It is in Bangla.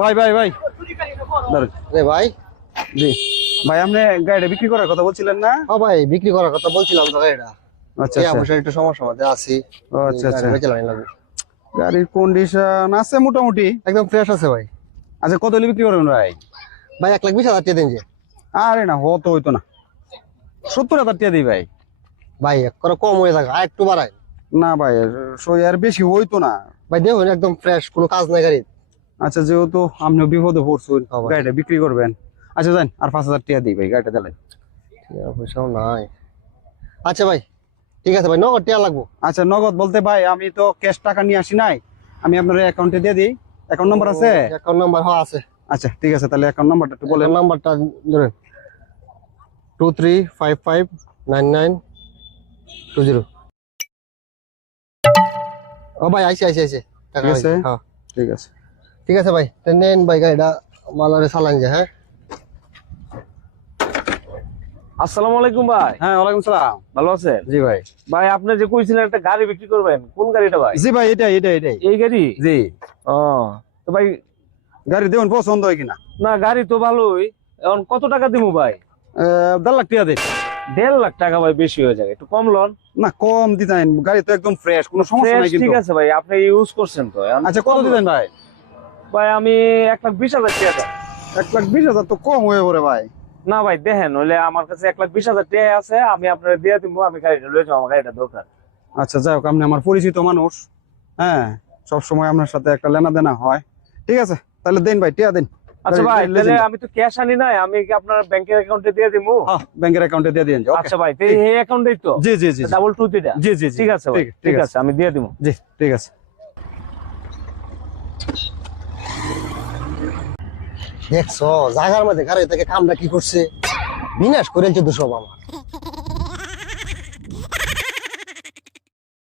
ভাই ভাই ভাই দাঁড়ান। রে ভাই। জি ভাই, আপনি গাড়িটা বিক্রি করার কথা বলছিলেন না? ও ভাই, বিক্রি করার কথা বলছিলাম তো গাড়িটা। আচ্ছা এই আচ্ছা। অবশ্যই একটু সমস্যা মধ্যে আছি। ও আচ্ছা আচ্ছা। গাড়ি চালানি লাগবে। গাড়ির কন্ডিশন আছে মোটামুটি। একদম ফ্রেশ আছে ভাই। আচ্ছা, কত হলে বিক্রি করবেন ভাই? ভাই 1,20,000 টাকা দিন যে। আরে না, হতো হইতো না, 70,000 টাকা দিই ভাই। ভাই এক করে কম হয়ে যাবে, আর একটু বাড়াই। না ভাই, আর বেশি হইতো না। ভাই দেখুন একদম ফ্রেশ, কোনো কাজ নাই গাড়ি। আচ্ছা, যেহেতু আপনি বিপদে পড়ছেন, হ্যাঁ ভাই। গাড়িটা বিক্রি করবেন। আচ্ছা যান, আর 5,000 টাকা দিই ভাই, গাড়িটা দিলেন। পয়সাও নাই। আচ্ছা ভাই, ঠিক আছে ভাই, নগদ টাকা লাগবো। আচ্ছা, নগদ বলতে ভাই আমি তো ক্যাশ টাকা নিয়ে আসি নাই, আমি আপনার অ্যাকাউন্টে দিয়ে দিই। অ্যাকাউন্ট নাম্বার আছে? অ্যাকাউন্ট নাম্বার হ্যাঁ আছে। আচ্ছা ঠিক আছে, তাহলে অ্যাকাউন্ট নাম্বারটা একটু বলেন। নাম্বারটা ধরেন 23559920। ও ভাই, আইছে আইছে আইছে টাকা ঠিক আছে? আইছে, হ্যাঁ ঠিক আছে। ঠিক আছে ভাই, তো নেন ভাই গাড়িটা, মালারে চালান যায়। হ্যাঁ আসসালামু আলাইকুম ভাই। হ্যাঁ, ওয়ালাইকুম সালাম। ভালো আছেন? জি ভাই। ভাই আপনি যে কইছিলেন একটা গাড়ি বিক্রি করবেন, কোন গাড়িটা ভাই? জি ভাই, এটাই এটাই এটাই। এই গাড়ি? জি। ও তো ভাই, গাড়ি দেখুন পছন্দ হয় কিনা। না গাড়ি তো ভালোই, এখন কত টাকা দিমু ভাই? 1.5 লাখ টাকা দিন। 1.5 লাখ টাকা ভাই বেশি হয়ে যাবে, একটু কম লন। না, কম দিতেন, গাড়ি তো একদম ফ্রেশ, কোনো সমস্যা নাই Fresh, ঠিক কিন্তু। আছে ভাই, আপনি ইউজ করছেন তো এখন আচ্ছা, কত কম দিতেন লন। ভাই? ভাই আমি 1,20,000 টাকা দেন। 1,20,000 তো কম হয়ে পড়ে ভাই। না ভাই দেখেন, হইলে আমার কাছে 1,20,000 টাকা আছে, আমি আপনার দিয়ে দিব, আমি গাড়িটা লয়ে যাবো, আমার গাড়িটা দরকার। আচ্ছা যাই হোক, আপনি আমার পরিচিত মানুষ, হ্যাঁ, সব সময় আপনার সাথে একটা লেনা দেনা হয়। ঠিক আছে, তাহলে দেন ভাই, টিয়া দেন। আচ্ছা ভাই, গাড়ি তাহলে লেজেন্ড। আমি তো ক্যাশ আনি নাই, আমি কি আপনার ব্যাংকের অ্যাকাউন্টে দিয়ে দিব? হ্যাঁ, ব্যাংকের অ্যাকাউন্টে দিয়ে দিন। আচ্ছা ভাই, তো এই অ্যাকাউন্টেই তো? জি জি জি জি। 22 যেটা? জি জি জি। ঠিক আছে ভাই, ঠিক আছে, আমি দিয়ে দিব। জি ঠিক আছে। দেখছো জায়গার মধ্যে গাড়ি থেকে কামটা কি করছে, বিনাশ করেছে তো সব আমার।